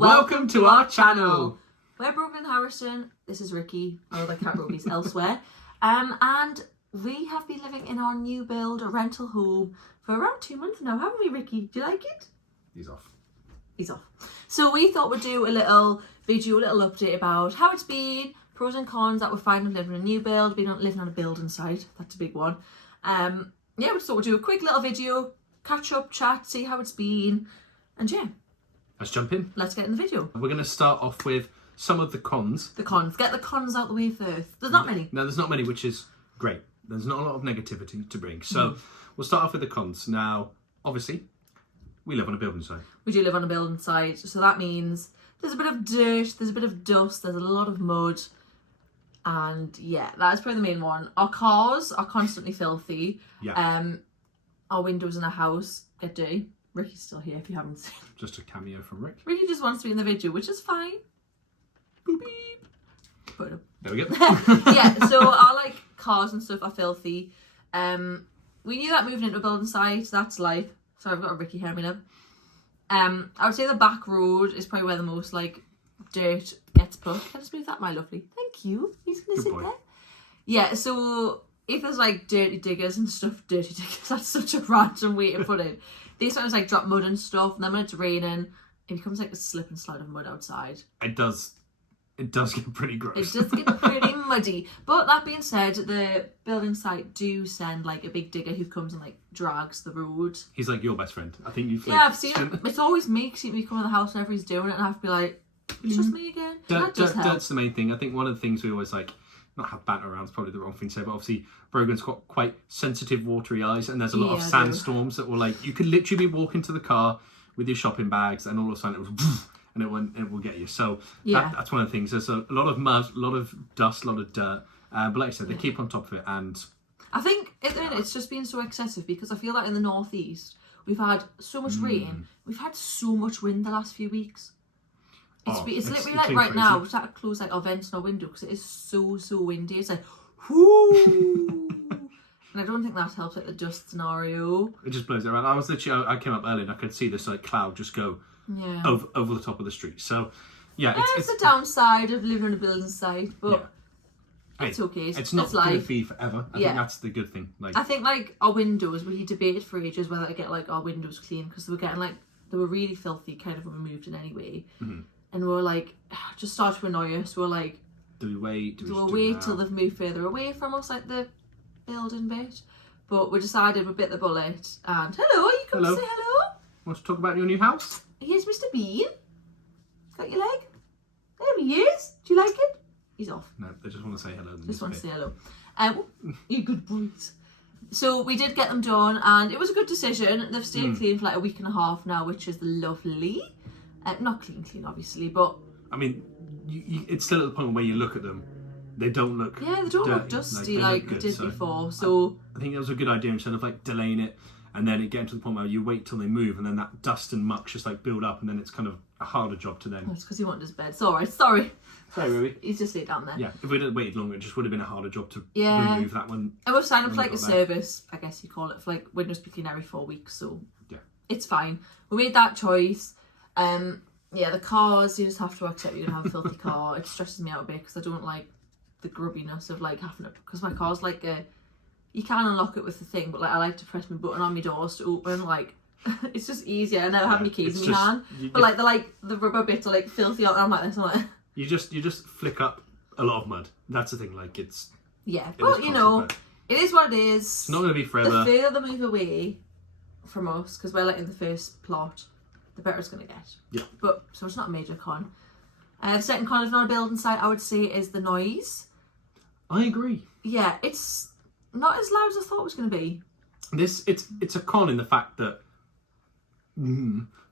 Welcome to our channel. We're Brogan and Harrison. This is Ricky, our other cat Brogies elsewhere. And we have been living in our new build, a rental home, for around 2 months now, haven't we, Ricky? Do you like it? He's off. He's off. So we thought we'd do a little video, a little update about how it's been, pros and cons that we're finding living in a new build, living on a building site. That's a big one. Yeah, we just thought we'd do a quick little video, catch up, chat, see how it's been, and yeah. Let's jump in. Let's get in the video. We're going to start off with some of the cons. The cons. Get the cons out the way first. There's not many. No, there's not many, which is great. There's not a lot of negativity to bring. So we'll start off with the cons. Now, obviously, we live on a building site. We do live on a building site. So that means there's a bit of dirt, there's a bit of dust, there's a lot of mud. And yeah, that is probably the main one. Our cars are constantly filthy. Yeah. Our windows in our house get dirty. Ricky's still here if you haven't seen. Just a cameo from Rick. Ricky just wants to be in the video, which is fine. Boop beep. Put it up. There we go. Yeah, so our cars and stuff are filthy. We knew that moving into a building site, that's life. Sorry, I've got a Ricky hair me now. I would say the back road is probably where the most dirt gets put. Can I just move that, my lovely? Thank you. He's gonna sit there. Yeah, so if there's dirty diggers and stuff, that's such a random way to put it. They sometimes drop mud and stuff, and then when it's raining, it becomes a slip and slide of mud outside. It does get pretty gross. It does get pretty muddy. But that being said, the building site do send a big digger who comes and drags the road. He's your best friend. I think you've I've seen it. It's always me seeing me come in the house whenever he's doing it, and I have to be like, it's just me again. Dirt's the main thing. I think one of the things we always not have banter around is probably the wrong thing to say, but obviously Brogan's got quite sensitive watery eyes, and there's a lot of sandstorms that will you could literally be walking to the car with your shopping bags and all of a sudden it was and it will get you. So that's one of the things. There's a lot of mud, a lot of dust, a lot of dirt, but like I said, they keep on top of it. And I think at the minute it's just been so excessive because I feel like in the northeast we've had so much rain, we've had so much wind the last few weeks. It's literally right now we've had to close our vents and our window because it is so windy. It's whoo. And I don't think that helps the dust scenario. It just blows it around. I came up early and I could see this cloud just go over the top of the street. So yeah, it's the downside of living on a building site, but it's okay. It's not going to be forever. I think that's the good thing. I think our windows, we debated for ages whether to get our windows clean because they were getting they were really filthy kind of when we moved in anyway. Mm-hmm. And we were just started to annoy us. We were do we wait? Do we wait till they've moved further away from us, the building bit? But we decided we bit the bullet. And hello, you come to say hello? Want to talk about your new house? Here's Mr. Bean. Got your leg? There he is. Do you like it? He's off. No, they just want to say hello. Just want to say hello. You good boys. So we did get them done, and it was a good decision. They've stayed clean for a week and a half now, which is lovely. Not clean, obviously, but I mean, it's still at the point where you look at them, they don't look. Yeah, they don't look dusty they did before. So I think that was a good idea instead of delaying it and then it getting to the point where you wait till they move and then that dust and muck just build up and then it's kind of a harder job to them. It's because he wanted his bed. Sorry, Ruby. He's just laid down there. Yeah, if we'd have waited longer, it just would have been a harder job to remove that one. And we've signed up for a service, I guess you call it, for windows be clean every 4 weeks. So yeah, it's fine. We made that choice. Yeah, the cars, you just have to accept you're going to have a filthy car. It stresses me out a bit because I don't like the grubbiness of having it. Because my car's you can unlock it with the thing, but I like to press my button on my doors to open. It's just easier. I never have my keys in my hand. But the rubber bits are filthy. And I'm this. You just flick up a lot of mud. That's the thing. It's but it is what it is. It's not going to be forever. The further they move away from us, because we're in the first plot, the better it's going to get. Yeah. But so it's not a major con. The second con of not a building site, I would say, is the noise. I agree. Yeah, it's not as loud as I thought it was going to be. It's a con in the fact that,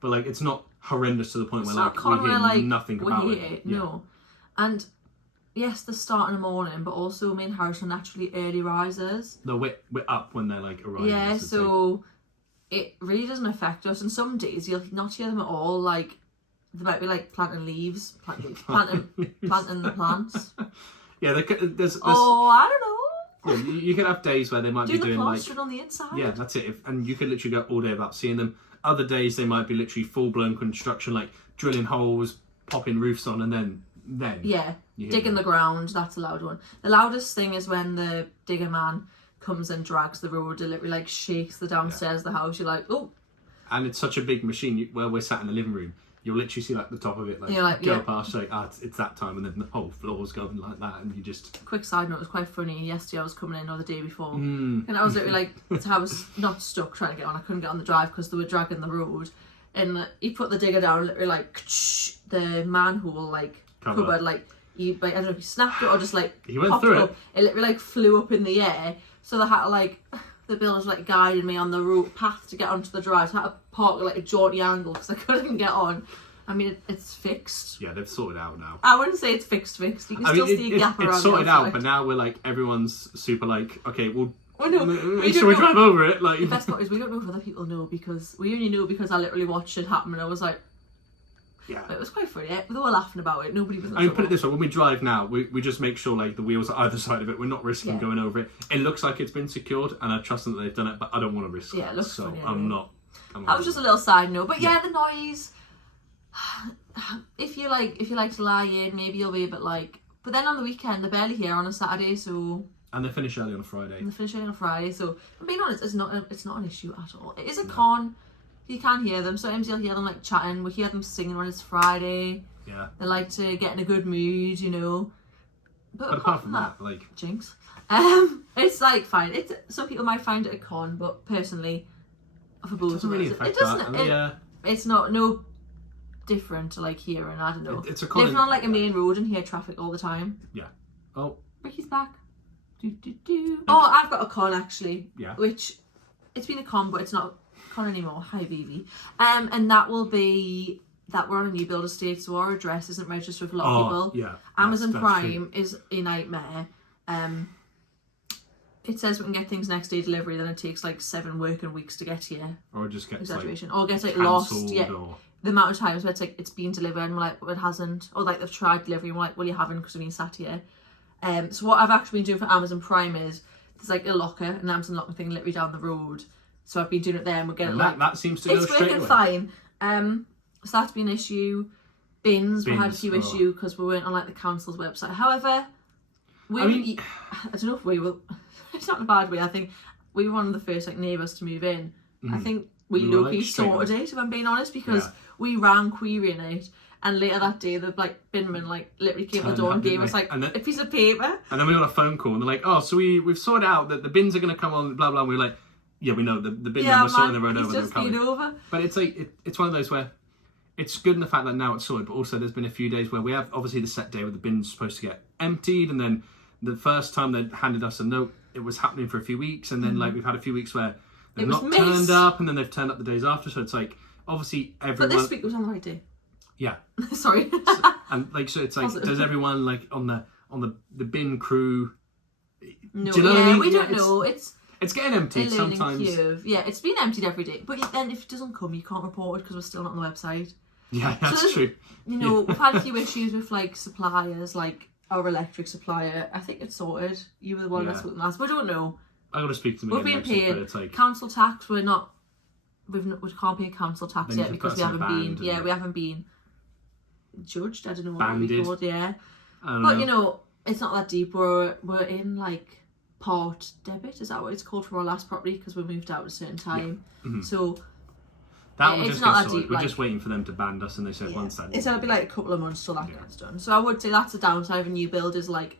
but it's not horrendous to the point where we hear nothing about it. No, and yes, the start in the morning, but also me and Harris are naturally early risers. No, we're up when they're arriving. Yeah, so it really doesn't affect us. And some days you'll not hear them at all. They might be planting leaves, planting the plants. Yeah, there's I don't know. Yeah, you can have days where they might be doing plastering on the inside. Yeah, that's it. And you could literally go all day without seeing them. other days they might be literally full-blown construction, like drilling holes, popping roofs on, and then yeah, digging the ground. That's a loud one. The loudest thing is when the digger man comes and drags the road, and literally like shakes the downstairs of the house. You're like, oh. And it's such a big machine. Where we're sat in the living room, you'll literally see like the top of it go past, like, it's that time, and then the whole floor's going like that, and you just... Quick side note, it was quite funny. Yesterday I was coming in, or the day before, and I was literally like, I was not stuck trying to get on. I couldn't get on the drive because they were dragging the road, and he put the digger down, literally like the manhole like cupboard, like I don't know if he snapped it or just like he went through it. It literally like flew up in the air, so they had to like... The builders like guided me on the road path to get onto the drive. So I had to park at like a jaunty angle because I couldn't get on. I mean, it's fixed. Yeah, they've sorted out now. I wouldn't say it's fixed. You can still see a gap around. It's sorted out, but now we're like, everyone's super like, okay, well, we drive over it. Like, the best part is we don't know if other people know, because we only know because I literally watched it happen and I was like, yeah, it was quite funny. They were laughing about it. Nobody was. I mean, put it this way: when we drive now, we just make sure like the wheels are either side of it. We're not risking going over it. It looks like it's been secured, and I trust them that they've done it, but I don't want to risk it. Yeah, it looks so funny. I'm not. That was just a little side note, but yeah, the noise. If you like to lie in, maybe you'll be a bit like. But then on the weekend, they're barely here on a Saturday, so. And they finish early on a Friday. So I'm being honest, it's not an issue at all. It is a con. You can hear them. Sometimes you'll hear them like chatting. We hear them singing when it's Friday. Yeah. They like to get in a good mood, you know. But apart from that, like... Jinx. It's like fine. Some people might find it a con, but personally, for both of us, it doesn't. It's not different to like here and I don't know. It's a con. Living on like a main road and hear traffic all the time. Yeah. Oh. Ricky's back. Oh, I've got a con actually. Yeah. Which it's been a con, but it's not a con anymore. Hi, Vivi. And that will be that we're on a new build estate, so our address isn't registered with a lot of people. Yeah. Amazon Prime is a nightmare. It says we can get things next day delivery, then it takes like 7 working weeks to get here. Or it just gets exaggeration. Like, or gets like lost. Yeah. Or... The amount of times where it's like it's been delivered and we're like, well, it hasn't. Or like they've tried delivery and we're like, well, you haven't because we've been sat here. So what I've actually been doing for Amazon Prime is there's like a locker, an Amazon locker thing literally down the road. So I've been doing it there and we're getting like that seems to go straight away. It's working fine. So that's been an issue. Bins, we had a few issues because we weren't on like the council's website. However, I don't know if we were. It's not in a bad way. I think we were one of the first like neighbours to move in. I think we low-key sorted it, if I'm being honest, because we rang querying it, and later that day the like binman like literally came to the door and gave us like a piece of paper. And then we got a phone call and they're like, oh, so we've sorted out that the bins are going to come on, blah blah. And we're like, yeah, we know the bin man was sorting the road over. Just been over. But it's like it's one of those where it's good in the fact that now it's sorted, but also there's been a few days where we have obviously the set day where the bin's supposed to get emptied, and then the first time they handed us a note, it was happening for a few weeks, and then like we've had a few weeks where they've not turned up, and then they've turned up the days after. So it's like obviously everyone. But this week was on the right day. Yeah. Sorry. And like so, it's like does everyone like on the bin crew? No, do you know what I mean? We don't know. It's getting emptied sometimes. Curve. Yeah, it's been emptied every day. But then if it doesn't come, you can't report it because we're still not on the website. Yeah, that's true. You know, we've had a few issues with like suppliers, like our electric supplier. I think it's sorted. You were the one that spoke last. We don't know. I got to speak to them. We're being paid. But it's like... Council tax. We can't pay council tax yet because we haven't been. Yeah, we haven't been judged. I don't know what we called. Yeah, but you know, it's not that deep. We're in like part debit. Is that what it's called for our last property? Because we moved out at a certain time. Yeah. Mm-hmm. So. That one just gets sorted. We're just waiting for them to band us, and they said once that. It's gonna be like a couple of months till that gets done. So I would say that's a downside of a new build. Is like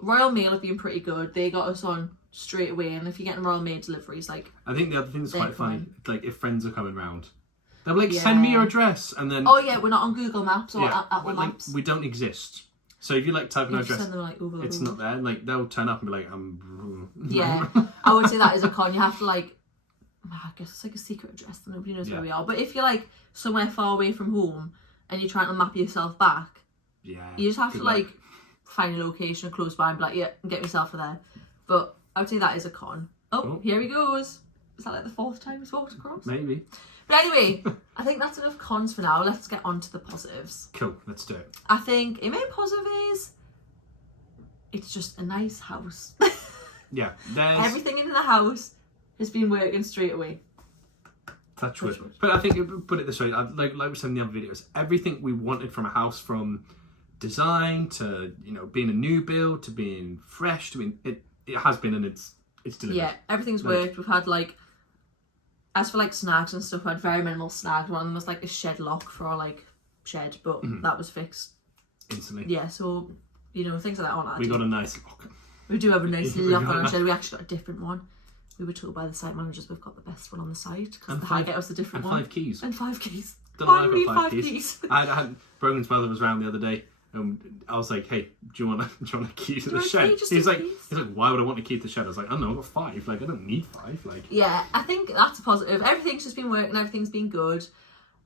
Royal Mail have been pretty good. They got us on straight away, and if you're getting Royal Mail deliveries, like I think the other thing that's quite funny, like if friends are coming round, they'll be like, send me your address, and then we're not on Google Maps or Apple Maps. We don't exist. So if you like type an address, send them, like, over it's not there. Like they'll turn up and be like, Yeah, I would say that is a con. You have to like. I guess it's like a secret address that nobody knows where we are. But if you're like somewhere far away from home and you're trying to map yourself back, you just have to like find a location close by and be like, and get yourself there. But I would say that is a con. Oh, here he goes. Is that like the 4th time he's walked across? Maybe. But anyway, I think that's enough cons for now. Let's get on to the positives. Cool, let's do it. I think a main positive is it's just a nice house. Yeah, everything in the house has been working straight away. Touch wood. But I think, put it this way, like we said in the other videos, everything we wanted from a house, from design to, you know, being a new build to being fresh to being, it has been, and it's delivered. Yeah, everything's worked. We've had like, as for like snags and stuff, we had very minimal snags. One of them was like a shed lock for our like shed, but that was fixed instantly. Yeah, so, you know, things like that aren't. We got a nice lock. We do have a nice lock on our shed. We actually got a different one. We were told by the site managers we've got the best one on the site because they get us a different one. And 5 keys. And 5 keys. Don't know why I got 5 keys. I had Brogan's brother was around the other day. I was like, "Hey, do you want a key to the shed?" He's like, "Why would I want to keep the shed?" I was like, "I don't know, I've got 5. Like, I don't need 5." Like, yeah, I think that's a positive. Everything's just been working. Everything's been good.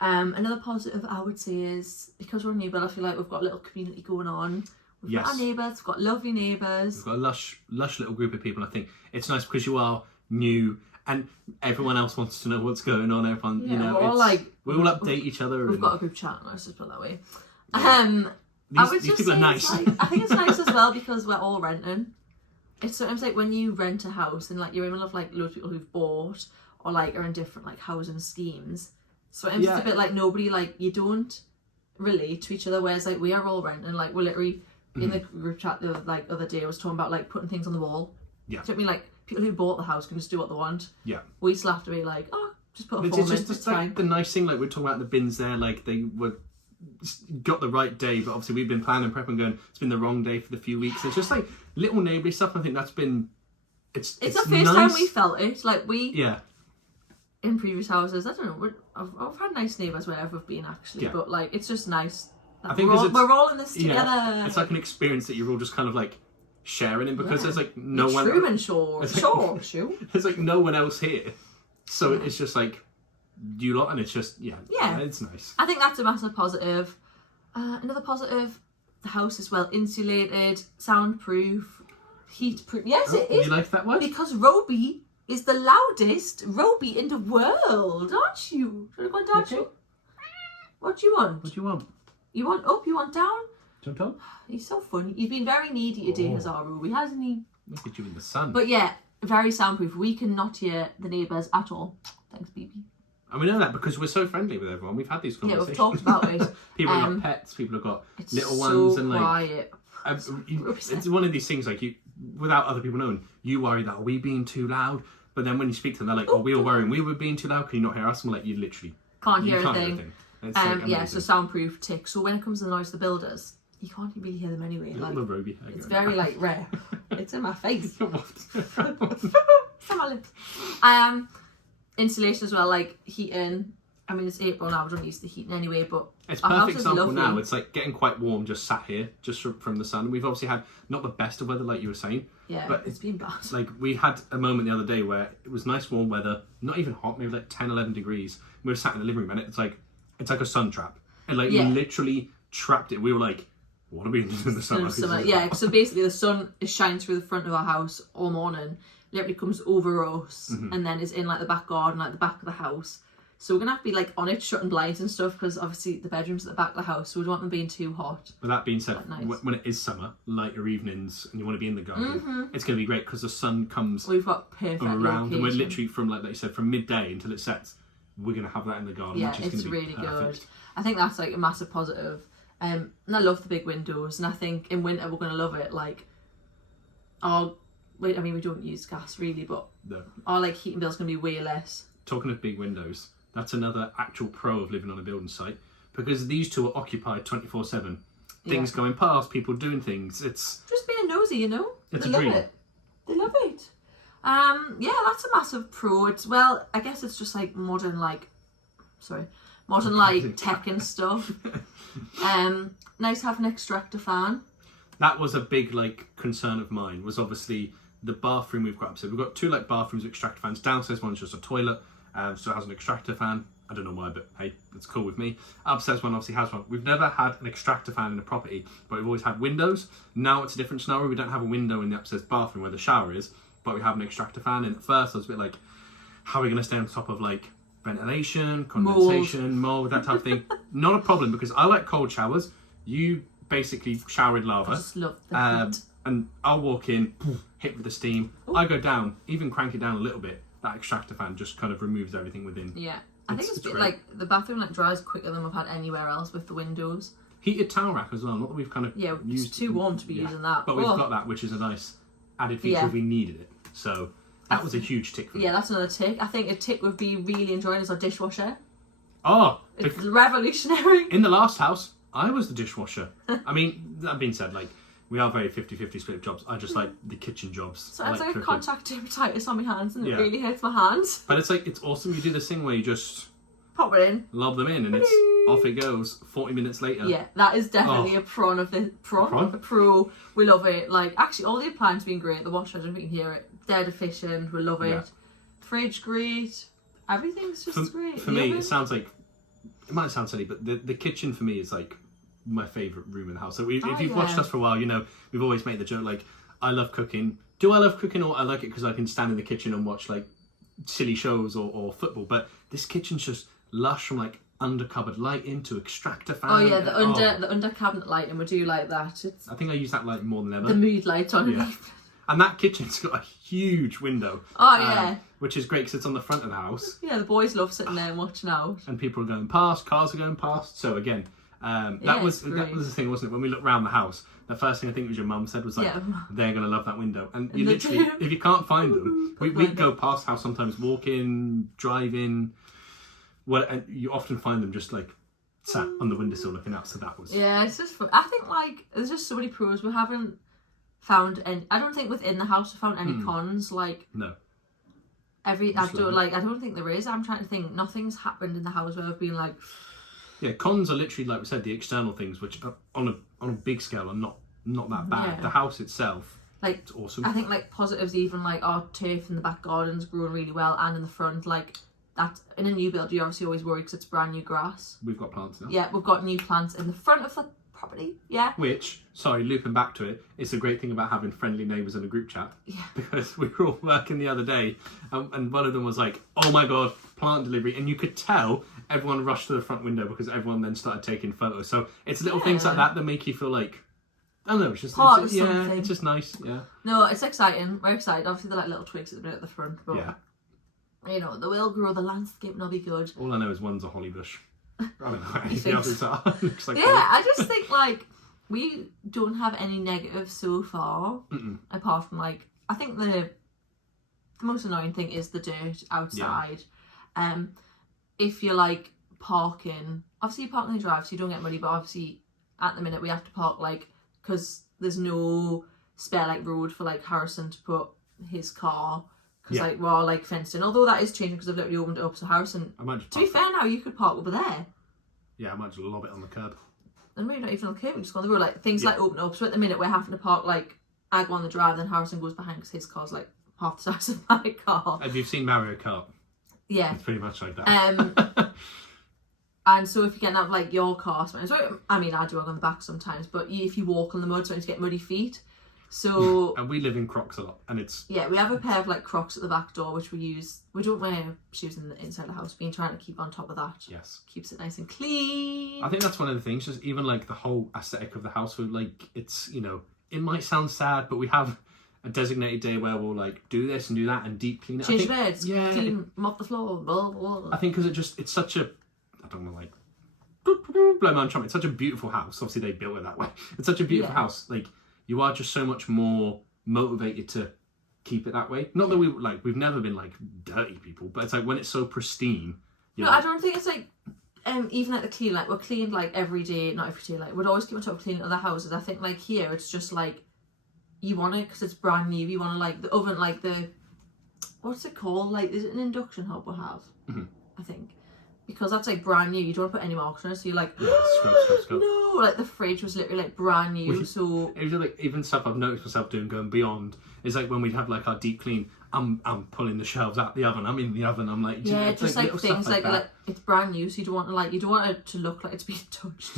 Another positive I would say is because we're a new build, I feel like we've got a little community going on. We've got our neighbours. We've got lovely neighbours. We've got a lush little group of people. I think it's nice because you are new. And everyone else wants to know what's going on. Everyone, you know, we all update each other. We've got a group chat, let's just put it that way. Yeah. These people are nice. I think it's nice as well because we're all renting. It's sometimes like when you rent a house and like you're in the middle of like loads of people who've bought or like are in different like housing schemes. So it's a bit like nobody, like you don't relate to each other. Whereas like we are all renting, like we're literally in the group chat the other day I was talking about like putting things on the wall. Yeah. So I mean like people who bought the house can just do what they want. Yeah. We still have to be like, oh, just put a form in. It's just like fine. The nice thing, like we're talking about the bins there, like they got the right day, but obviously we've been planning, prepping, going, it's been the wrong day for the few weeks. It's just like little neighbourly stuff. I think that's been, it's the first time we felt it. Like we, in previous houses, I don't know, I've had nice neighbours wherever we've been actually, but like it's just nice. I think we're all in this together. Yeah, it's like an experience that you're all just kind of like sharing in because there's like no one. Truman Shore. There's like no one else here, so it's just like you lot, and it's just it's nice. I think that's a massive positive. Another positive, the house is well insulated, soundproof, heat proof. Yes, it is. You like that one? Because Roby is the loudest Roby in the world, aren't you? Should I go down? Okay. What do you want? What do you want? You want up? You want down? Jump up? He's so funny. He's been very needy today, has our Ruby, hasn't he? Look at you in the sun. But yeah, very soundproof. We cannot hear the neighbours at all. Thanks, BB. And we know that because we're so friendly with everyone. We've had these conversations. Yeah, we've talked about it. People have got pets. People have got little so ones, and like quiet. it's one of these things. Like you, without other people knowing, you worry that are we being too loud? But then when you speak to them, they're like, "Oh, we were worrying we were being too loud. Can you not hear us?" And we're like, "You literally can't hear anything." Like so soundproof tick. So when it comes to the noise of the builders, you can't really hear them anyway. Like, it's very like rare. It's in my face. It's on my lips. Insulation as well, like heating. I mean, it's April now. We don't use the heating anyway, but it's a perfect example now. It's like getting quite warm just sat here, just from the sun. We've obviously had not the best of weather, like you were saying. Yeah, but it's been bad. Like we had a moment the other day where it was nice warm weather, not even hot, maybe like 10, 11 degrees. We were sat in the living room and it's like a sun trap. And like we literally trapped it. We were like, what are we doing in the summer? Yeah, so basically the sun is shining through the front of our house all morning. Literally comes over us and then is in like the back garden, like the back of the house. So we're gonna have to be like on it, shutting blinds and stuff because obviously the bedroom's at the back of the house, so we don't want them being too hot. But that being said, when it is summer, lighter evenings, and you want to be in the garden, it's gonna be great because the sun comes. We've got perfect around, location. and we're literally from like you said, from midday until it sets. We're gonna have that in the garden. Yeah, which is it's gonna be really perfect. good. I think that's like a massive positive. And I love the big windows, and I think in winter we're gonna love it. Like, I mean, we don't use gas really, but our like heating bill's gonna be way less. Talking of big windows, that's another actual pro of living on a building site because these two are occupied 24/7. Things going past, people doing things. It's just being nosy, you know. It's a dream. They love it. Yeah, that's a massive pro. I guess it's just like modern like tech and stuff. Nice to have an extractor fan. That was a big like concern of mine. Was obviously the bathroom we've got upstairs. We've got 2 like bathrooms with extractor fans. Downstairs one's just a toilet, so it has an extractor fan. I don't know why, but hey, it's cool with me. Upstairs one obviously has one. We've never had an extractor fan in a property, but we've always had windows. Now it's a different scenario. We don't have a window in the upstairs bathroom where the shower is, but we have an extractor fan. And at first I was a bit like, how are we going to stay on top of like ventilation, condensation, mold, that type of thing? Not a problem because I like cold showers. You basically shower with lava. I just love the heat. And I'll walk in, hit with the steam. I go down, even crank it down a little bit. That extractor fan just kind of removes everything within. Yeah. I think it's like the bathroom like dries quicker than we've had anywhere else with the windows. Heated towel rack as well. Not that we've kind of used. It's too warm to be using that. But we've got that, which is a nice added feature if we needed it. So that was a huge tick for me. Yeah, that's another tick. I think a tick would be really enjoying is our dishwasher. Oh, it's revolutionary. In the last house, I was the dishwasher. I mean, that being said, like, we are very 50-50 split of jobs. I just like the kitchen jobs. So it's like contact dermatitis on my hands and it really hurts my hands. But it's like, it's awesome. You do this thing where you just pop it in, lob them in, and it's off it goes 40 minutes later. Yeah, that is definitely a prawn of the prawn. The pro. We love it. Like, actually, all the appliances being great. The washer, I don't know if you can hear it. Dead efficient. We love it. Fridge, great. Everything's just great. For me, it sounds like, it might sound silly, but the kitchen for me is like my favourite room in the house. So if you've watched us for a while, you know, we've always made the joke, like, I love cooking. Do I love cooking, or I like it because I can stand in the kitchen and watch, like, silly shows or football? But this kitchen's just lush, from, like, under cupboard lighting to extractor fan. Oh yeah, the under cabinet lighting, we do like that. I think I use that light more than ever. The mood light on it. And that kitchen's got a huge window. Oh yeah. Which is great because it's on the front of the house. Yeah, the boys love sitting there and watching out. And people are going past, cars are going past. So again, that was the thing, wasn't it? When we looked around the house, the first thing I think it was your mum said was like, they're going to love that window. And you literally, if you can't find them, we go past house sometimes, walk in, drive in. Well, and you often find them just like sat on the windowsill looking out. So that was it's just fun. I think like there's just so many pros. We haven't found any. I don't think within the house we found any cons. Like no. I don't think there is. I'm trying to think. Nothing's happened in the house where I've been like. Yeah, cons are literally, like we said, the external things, which on a big scale are not that bad. Yeah. The house itself, like, it's awesome. I think like positives, even like our turf in the back garden's growing really well, and in the front, like. That in a new build, you obviously always worry because it's brand new grass. We've got plants now. Yeah, we've got new plants in the front of the property. Yeah. Which, sorry, looping back to it, it's a great thing about having friendly neighbours in a group chat. Yeah. Because we were all working the other day, and one of them was like, "Oh my god, plant delivery!" And you could tell everyone rushed to the front window because everyone then started taking photos. So it's little things like that make you feel like, I don't know, it's just it's just nice. Yeah. No, it's exciting. We're excited. Obviously, they're like little twigs at the minute at the front, but. Yeah. You know, they will grow, the landscape and it'll be good. All I know is one's a holly bush. I don't know anything else. Looks like I just think, like, we don't have any negatives so far. Apart from, like, I think the most annoying thing is the dirt outside. Yeah. If you're, like, parking, obviously you park in the drive so you don't get muddy, but obviously at the minute we have to park, like, because there's no spare, like, road for, like, Harrison to put his car. Because like we're all like fenced in, although that is changing because they've literally opened it up. So Harrison, to be fair now, you could park over there. Yeah, I might just lob it on the curb. And maybe not even on the curb, just go on the road. Like things like open up. So at the minute we're having to park like I go on the drive, then Harrison goes behind because his car's like half the size of my car. Have you seen Mario Kart? Yeah, it's pretty much like that. And so if you're getting out of like your car, so I mean I do on the back sometimes, but if you walk on the mud, so you get muddy feet. So and we live in Crocs a lot, and it's we have a pair of like Crocs at the back door, which we use. We don't wear shoes in the inside the house. Been trying to keep on top of that. Yes, keeps it nice and clean. I think that's one of the things. Just even like the whole aesthetic of the house. Like it's it might sound sad, but we have a designated day where we'll like do this and do that and deep clean it. Change beds, clean, mop the floor. Blah, blah, blah. I think because it's such a don't know like blow my own trumpet. It's such a beautiful house. Obviously they built it that way. It's such a beautiful house. Like. You are just so much more motivated to keep it that way. Not that we've never been like dirty people, but it's like when it's so pristine. I don't think it's like even at the clean, like we're cleaned like every day, not every day. Like we'd always keep on top of cleaning other houses. I think like here it's just like you want it because it's brand new. You want to like the oven, like the what's it called? Like is it an induction hob we have? I think. Because that's like brand new, you don't want to put any marks on it, so you're like, scrub. No, like the fridge was literally like brand new, so... It was like, even stuff I've noticed myself doing going beyond, is like when we'd have like our deep clean, I'm pulling the shelves out the oven, I'm in the oven, I'm like... just like things like it's brand new, so you don't want it to look like it's being touched.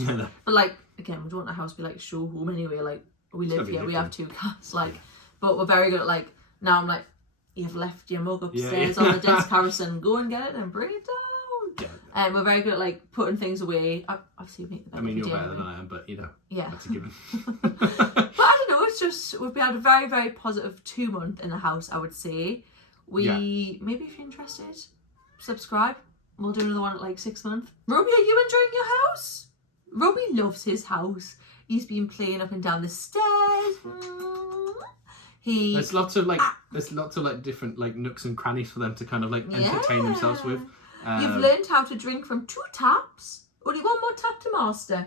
But like, again, we don't want a house to be like show home anyway, like, we live here, we have 2 cats, like, but we're very good at like, now I'm like, you've left your mug upstairs on the desk, Harrison, go and get it and bring it down. We're very good at like putting things away. Obviously, we make the bed. I mean, you're better than I am, but that's a given. But I don't know. It's just we've had a very, very positive 2 month in the house. I would say maybe if you're interested, subscribe. we'll do another one at like 6 months. Roby, are you enjoying your house? Roby loves his house. He's been playing up and down the stairs. There's lots of like different like nooks and crannies for them to kind of like entertain themselves with. You've learned how to drink from 2 taps. Only 1 more tap to master.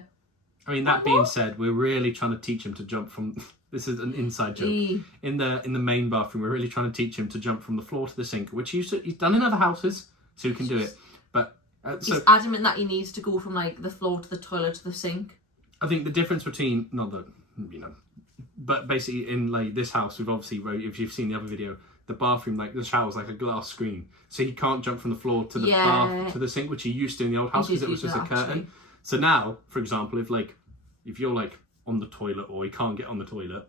I mean, that being said, we're really trying to teach him to jump from. This is an inside joke. In the main bathroom, we're really trying to teach him to jump from the floor to the sink, which he's done in other houses, so he can do it. But he's adamant that he needs to go from like the floor to the toilet to the sink. I think the difference between but basically in like this house, we've obviously, if you've seen the other video, the bathroom, like the shower's like a glass screen, so he can't jump from the floor to the bath to the sink, which he used to in the old house because it was just a curtain. So now, for example, if you're like on the toilet or he can't get on the toilet,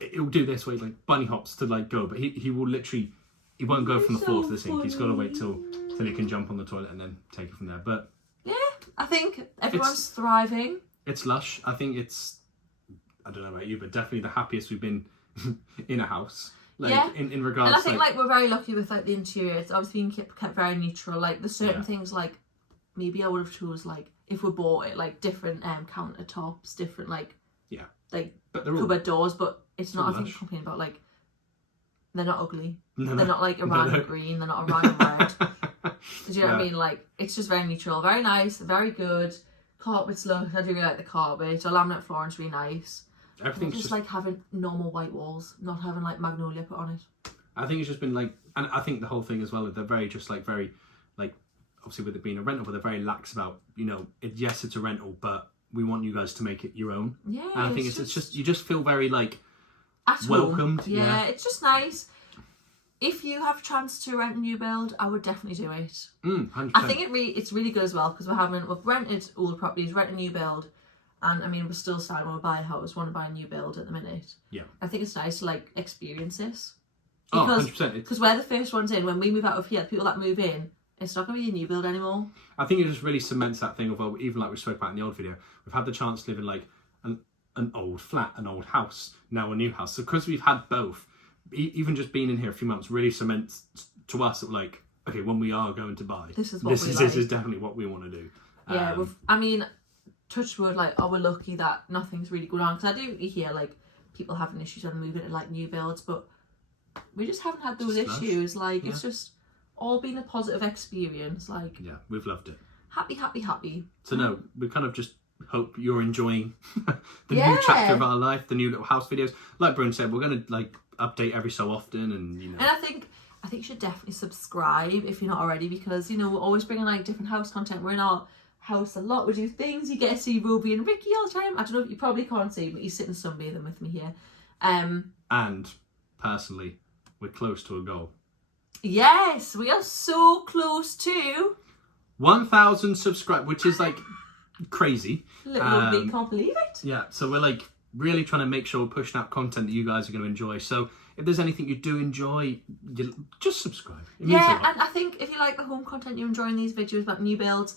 it'll do this way, like bunny hops to like go, but he will literally, he won't go from the floor to the sink. He's got to wait till he can jump on the toilet and then take it from there. But yeah, I think everyone's thriving. It's lush. I think it's, I don't know about you, but definitely the happiest we've been in a house. Like in regards, and I think like we're very lucky with like the interior. It's obviously been kept very neutral. Like there's certain things like maybe I would have chose like if we bought it like different countertops, different like but cupboard doors. But it's not. I think complaining about like they're not ugly. They're not like a random green. They're not a random red. Do you know what I mean? Like it's just very neutral, very nice, very good. Carpets look. I do really like the carpet. The laminate flooring's really nice. Everything's just like having normal white walls, not having like magnolia put on it. I think it's just been like, and I think the whole thing as well, they're very obviously with it being a rental, but they're very lax about, yes, it's a rental, but we want you guys to make it your own. Yeah. And I think it's just you just feel very like at welcomed. Home. Yeah, it's just nice. If you have a chance to rent a new build, I would definitely do it. 100%. I think it's really good as well because we've rented all the properties, rent a new build. And I mean, we're still starting when we buy a house, want to buy a new build at the minute. Yeah. I think it's nice to like experience this. Because, 100%. Because we're the first ones in. When we move out of here, the people that move in, it's not going to be a new build anymore. I think it just really cements that thing of, well, even like we spoke about in the old video, we've had the chance to live in like an old flat, an old house, now a new house. So because we've had both, even just being in here a few months really cements to us that like, okay, when we are going to buy, this is definitely what we want to do. Yeah, I mean, touch wood, like, we're lucky that nothing's really going on. Because I do hear, like, people having issues on moving to, like, new builds, but we just haven't had those issues. Like, it's just all been a positive experience. Like, yeah, we've loved it. Happy, happy, happy. So, no, we kind of just hope you're enjoying the new chapter of our life, the new little house videos. Like Brune said, we're going to, like, update every so often and, And I think you should definitely subscribe if you're not already because, we're always bringing, like, different house content. We're in our house a lot. We do things. You get to see Roby and Ricky all the time. I don't know if you probably can't see, but he's sitting sunbathing with me here. And personally, we're close to a goal. Yes, we are so close to 1,000 subscribers, which is like crazy. Little can't believe it. Yeah, so we're like really trying to make sure we're pushing out content that you guys are going to enjoy. So if there's anything you do enjoy, just subscribe. And I think if you like the home content, you're enjoying these videos about new builds,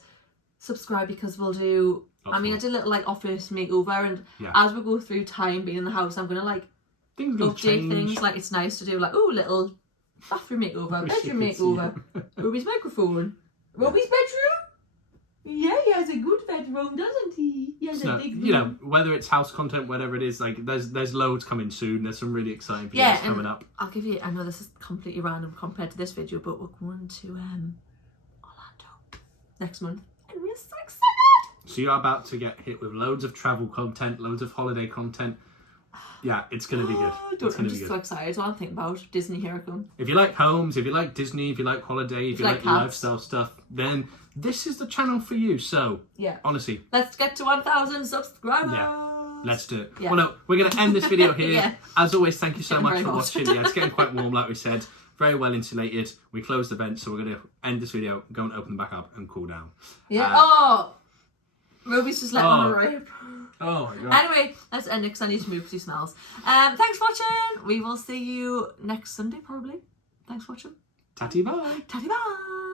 subscribe because we'll do I did a little like office makeover and as we go through time being in the house I'm gonna like update things. Like it's nice to do like little bathroom makeover, bedroom makeover, Roby's microphone, Roby's bedroom. Yeah, he has a good bedroom, doesn't he? He has a big room. Whether it's house content, whatever it is, like there's loads coming soon. There's some really exciting videos coming up. I'll give you, I know this is completely random compared to this video, but we're going to Orlando next month. And we're so excited! So you're about to get hit with loads of travel content, loads of holiday content. Yeah, it's going to be good. I'm just so excited. All I think about Disney, here I come. If you like homes, if you like Disney, if you like holiday, if you like lifestyle stuff, then this is the channel for you. So, honestly. Let's get to 1,000 subscribers. Yeah, let's do it. Yeah. Well, no, we're going to end this video here. As always, thank you so much for watching. Yeah, it's getting quite warm, like we said. Very well insulated. We closed the vent, so we're going to end this video, go and open them back up and cool down. Yeah. Roby's just letting on a rip. Oh my god. Anyway, let's end it because I need to move because he smells. Thanks for watching. We will see you next Sunday probably. Thanks for watching. Tatty bye. Tatty bye.